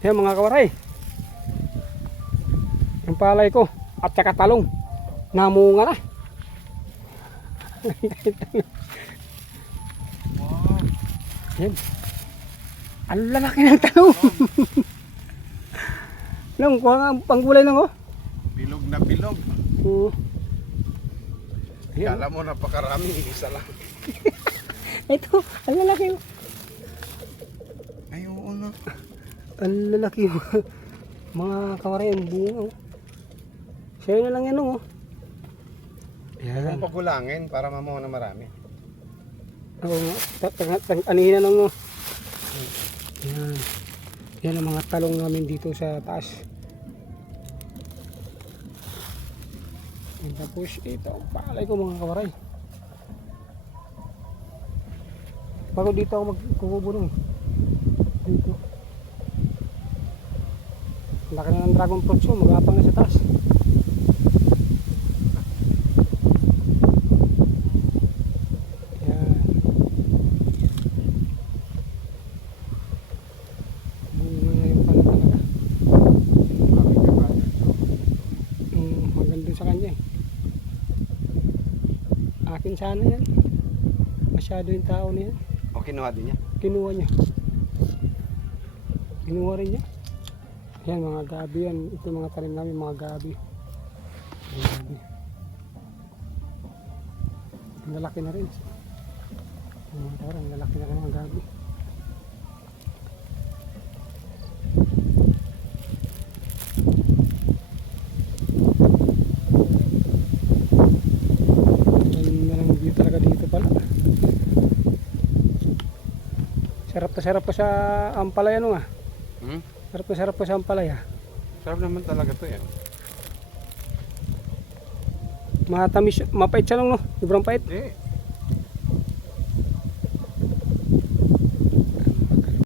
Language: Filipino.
Yan mga kawaray. Yung palay ko at saka talong. Namunga na. Wow. Yan. Ang lalaki ng talong. Lang, kuha nga ang gulay lang oh. Bilog na bilog. Oo. Ayan. Kala mo napakarami, isa lang. Ito, ang lalaki. Ay, oo na. Ang lalaki. Mga kawaray, ang bunga oh. Sa'yo na lang yan oh. Huwag Yan. pagulangin para mamuha na marami. Oo, anihin na lang mo. Yan. Yan ang mga talong namin dito sa taas. Yan, tapos ito ang palay ko mga kawaray. Bago dito ako magkukubulong. Dito. Laki na ng dragon fruits ko, magapang na sa taas. Akin sana yan. Masyado yung tao niya. O, kinuha din niya. Kinuha niya. Kinuha rin niya. Yan mga gabi yan. Ito mga tanim namin mga gabi. Mga gabi. Ang lalaki na rin. Mga tara, ang lalaki na rin mga gabi. Sarap pa sa ampalaya ano nga. Sarap pa sa ampalaya. Sarap naman talaga to yan. Matamis, mapait siya lang no. Sobrang pait. Eh,